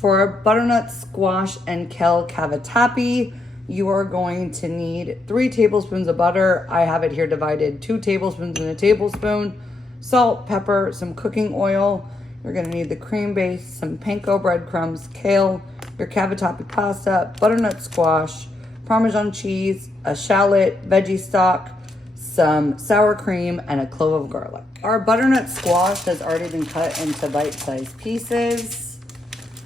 For butternut squash and kale cavatappi, you are going to need 3 tablespoons of butter. I have it here divided 2 tablespoons and a tablespoon. Salt, pepper, some cooking oil. You're gonna need the cream base, some panko breadcrumbs, kale, your cavatappi pasta, butternut squash, Parmesan cheese, a shallot, veggie stock, some sour cream, and a clove of garlic. Our butternut squash has already been cut into bite-sized pieces.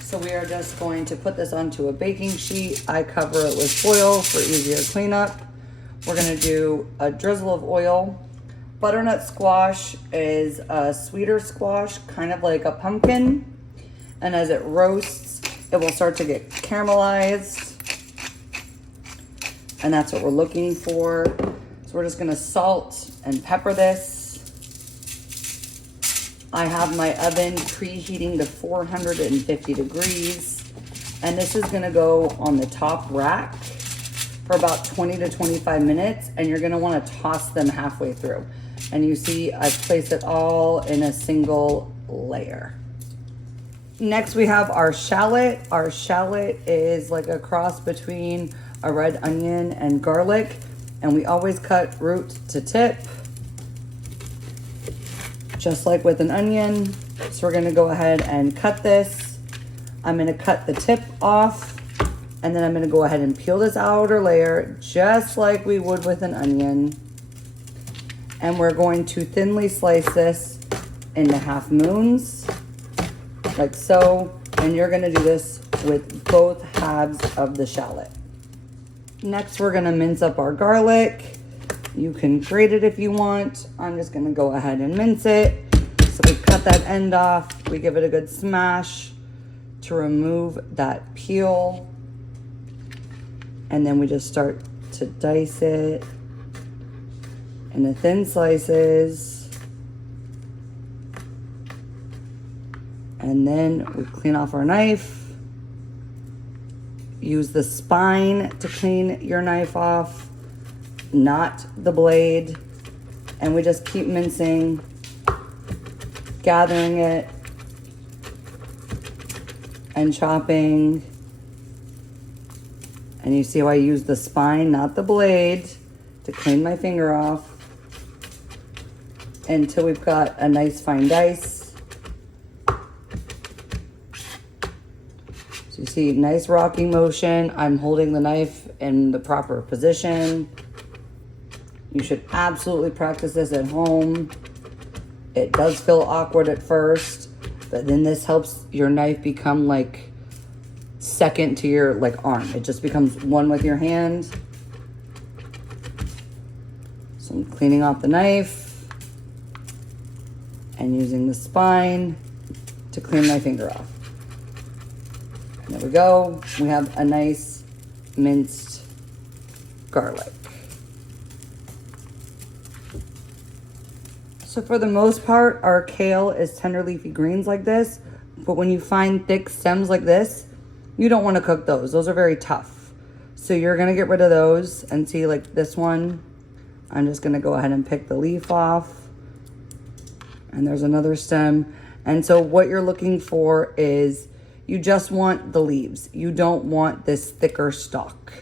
So we are just going to put this onto a baking sheet. I cover it with foil for easier cleanup. We're gonna do a drizzle of oil. Butternut squash is a sweeter squash, kind of like a pumpkin. And as it roasts, it will start to get caramelized. And that's what we're looking for. So we're just gonna salt and pepper this. I have my oven preheating to 450 degrees. And this is gonna go on the top rack for about 20 to 25 minutes. And you're gonna wanna toss them halfway through. And you see, I've placed it all in a single layer. Next, we have our shallot. Our shallot is like a cross between a red onion and garlic. And we always cut root to tip, just like with an onion. So we're gonna go ahead and cut this. I'm gonna cut the tip off, and then I'm gonna go ahead and peel this outer layer, just like we would with an onion. And we're going to thinly slice this into half moons, like so. And you're gonna do this with both halves of the shallot. Next, we're gonna mince up our garlic. You can grate it if you want. I'm just gonna go ahead and mince it. So we cut that end off. We give it a good smash to remove that peel. And then we just start to dice it into thin slices. And then we clean off our knife. Use the spine to clean your knife off, not the blade. And we just keep mincing, gathering it, and chopping. And you see how I use the spine, not the blade, to clean my finger off until we've got a nice fine dice. So you see, nice rocking motion. I'm holding the knife in the proper position. You should absolutely practice this at home. It does feel awkward at first, but then this helps your knife become like second to your like arm. It just becomes one with your hand. So I'm cleaning off the knife and using the spine to clean my finger off. There we go. We have a nice minced garlic. So for the most part, our kale is tender leafy greens like this. But when you find thick stems like this, you don't want to cook those. Those are very tough. So you're going to get rid of those. And see, like this one, I'm just going to go ahead and pick the leaf off. And there's another stem. And so what you're looking for is you just want the leaves. You don't want this thicker stalk.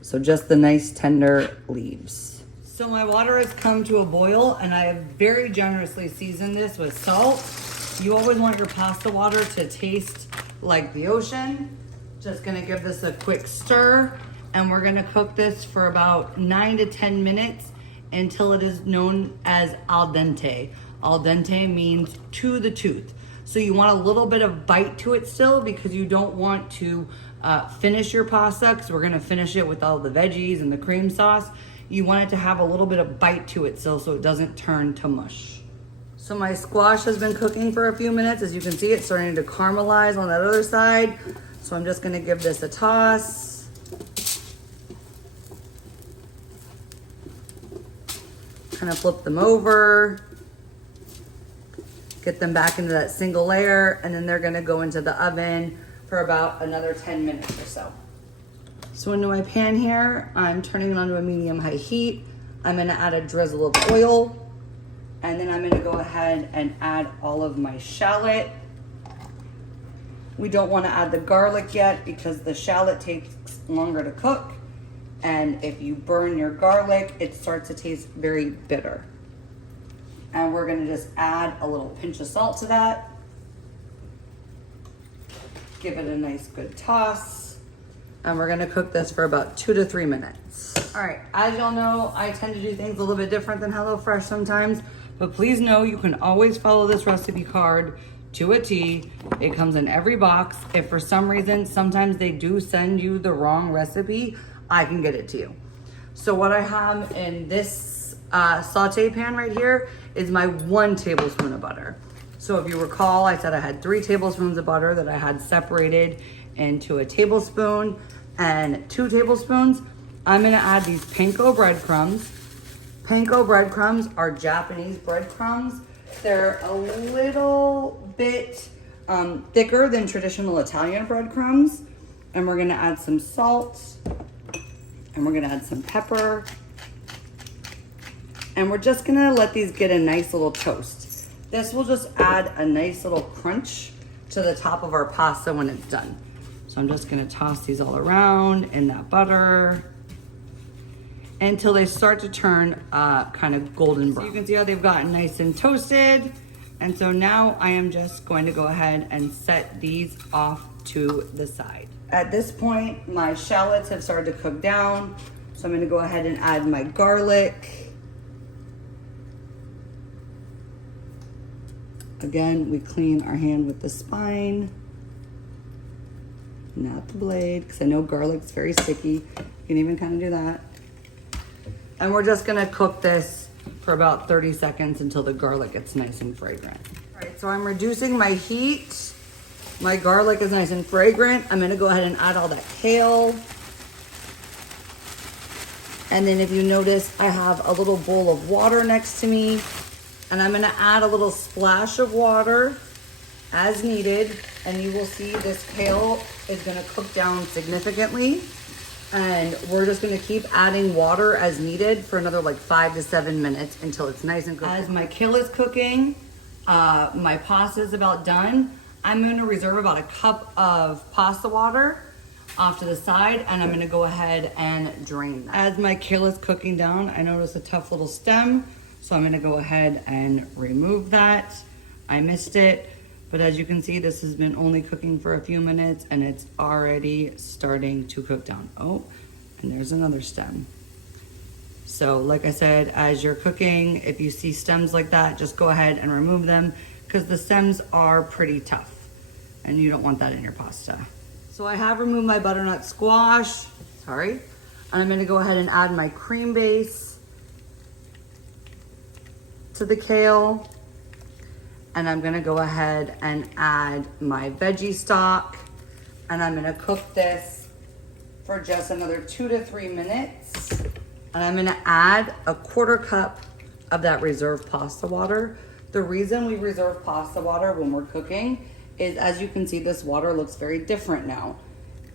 So just the nice tender leaves. So my water has come to a boil, and I have very generously seasoned this with salt. You always want your pasta water to taste like the ocean. Just gonna give this a quick stir, and we're gonna cook this for about 9 to 10 minutes until it is known as al dente. Al dente means to the tooth. So you want a little bit of bite to it still, because you don't want to finish your pasta, because we're gonna finish it with all the veggies and the cream sauce. You want it to have a little bit of bite to it still, so it doesn't turn to mush. So my squash has been cooking for a few minutes. As you can see, it's starting to caramelize on that other side. So I'm just gonna give this a toss. Kind of flip them over. Get them back into that single layer, and then they're gonna go into the oven for about another 10 minutes or so. So into my pan here, I'm turning it onto a medium-high heat. I'm gonna add a drizzle of oil, and then I'm gonna go ahead and add all of my shallot. We don't want to add the garlic yet because the shallot takes longer to cook. And if you burn your garlic, it starts to taste very bitter. And we're gonna just add a little pinch of salt to that. Give it a nice good toss. And we're gonna cook this for about 2 to 3 minutes. All right, as y'all know, I tend to do things a little bit different than HelloFresh sometimes, but please know you can always follow this recipe card to a T. It comes in every box. If for some reason, sometimes they do send you the wrong recipe, I can get it to you. So what I have in this saute pan right here is my 1 tablespoon of butter. So if you recall, I said I had 3 tablespoons of butter that I had separated into a tablespoon and 2 tablespoons. I'm gonna add these panko breadcrumbs. Panko breadcrumbs are Japanese breadcrumbs. They're a little bit thicker than traditional Italian breadcrumbs. And we're gonna add some salt, and we're gonna add some pepper. And we're just gonna let these get a nice little toast. This will just add a nice little crunch to the top of our pasta when it's done. So I'm just gonna toss these all around in that butter until they start to turn kind of golden brown. So you can see how they've gotten nice and toasted. And so now I am just going to go ahead and set these off to the side. At this point, my shallots have started to cook down. So I'm gonna go ahead and add my garlic. Again, we clean our hand with the spine, not the blade, because I know garlic's very sticky. You can even kind of do that. And we're just gonna cook this for about 30 seconds until the garlic gets nice and fragrant. All right, so I'm reducing my heat. My garlic is nice and fragrant. I'm gonna go ahead and add all that kale. And then if you notice, I have a little bowl of water next to me. And I'm gonna add a little splash of water as needed. And you will see this kale is gonna cook down significantly. And we're just gonna keep adding water as needed for another like 5 to 7 minutes until it's nice and cooked. As my kale is cooking, my pasta is about done. I'm gonna reserve about a cup of pasta water off to the side, and I'm gonna go ahead and drain that. As my kale is cooking down, I noticed a tough little stem, so I'm gonna go ahead and remove that. I missed it, but as you can see, this has been only cooking for a few minutes and it's already starting to cook down. Oh, and there's another stem. So like I said, as you're cooking, if you see stems like that, just go ahead and remove them because the stems are pretty tough and you don't want that in your pasta. So I have removed my butternut squash, sorry. And I'm gonna go ahead and add my cream base to the kale. And I'm gonna go ahead and add my veggie stock. And I'm gonna cook this for just another 2 to 3 minutes. And I'm gonna add a 1/4 cup of that reserved pasta water. The reason we reserve pasta water when we're cooking is, as you can see, this water looks very different now.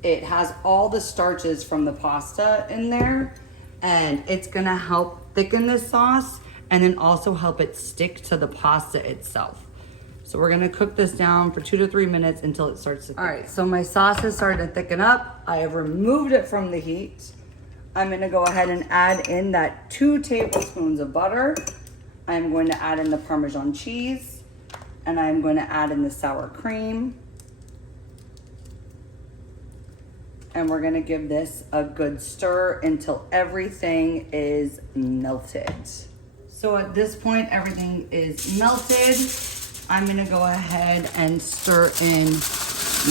It has all the starches from the pasta in there, and it's gonna help thicken this sauce and then also help it stick to the pasta itself. So we're gonna cook this down for 2 to 3 minutes until it starts to thicken. All right, so my sauce has started to thicken up. I have removed it from the heat. I'm gonna go ahead and add in that 2 tablespoons of butter. I'm going to add in the Parmesan cheese, and I'm going to add in the sour cream. And we're gonna give this a good stir until everything is melted. So at this point, everything is melted. I'm gonna go ahead and stir in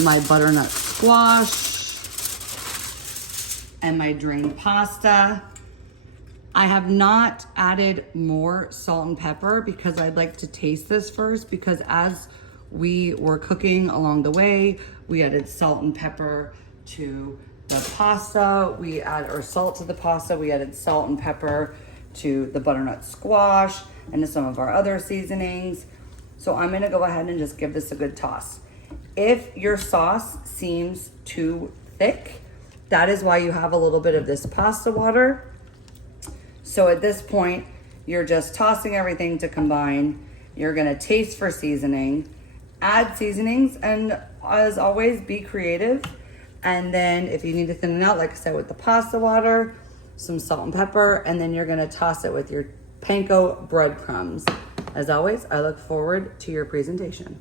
my butternut squash and my drained pasta. I have not added more salt and pepper because I'd like to taste this first, because as we were cooking along the way, we added salt and pepper to the pasta. We add our salt to the pasta. We added salt and pepper to the butternut squash and to some of our other seasonings. So I'm gonna go ahead and just give this a good toss. If your sauce seems too thick, that is why you have a little bit of this pasta water. So at this point, you're just tossing everything to combine. You're gonna taste for seasoning, add seasonings, and as always, be creative. And then if you need to thin it out, like I said, with the pasta water, some salt and pepper, and then you're gonna toss it with your panko breadcrumbs. As always, I look forward to your presentation.